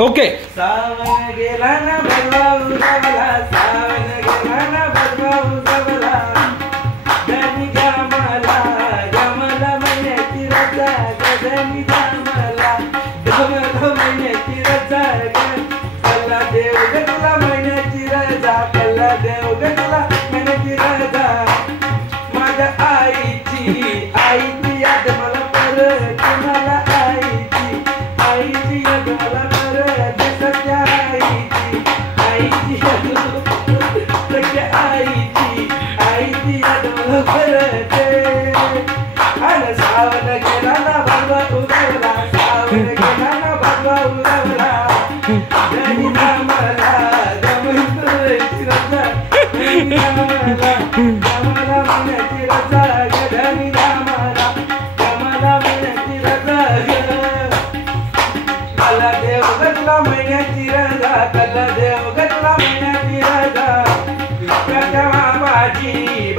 Okay. सावन गेला ना भरवा उजावला, सावन गेला ना भरवा उजावला, गणी गामाला गमला महिन्याची रजा, गणी गामाला गमला महिन्याची रजा, कल्ला देव गणला महिन्याची रजा, कल्ला देव गणला महिन्याची रजा. माझ्या आईची याद मला परत, मला आईची याद मला परत, सध्या आईची याद मला परत. आणि सावन गेला ना भरवा उजावला, सावन गेला ना भरवा उजावला, गणी गामाला गमला रजा, गणी गामाला गमला महिन्याची रजा, गणी गामाला गमला महिन्याची रजा. कल्ला देव गणला महिन्याची रजा, कल्ला देव गणला महिन्याची रजा. बाबाजी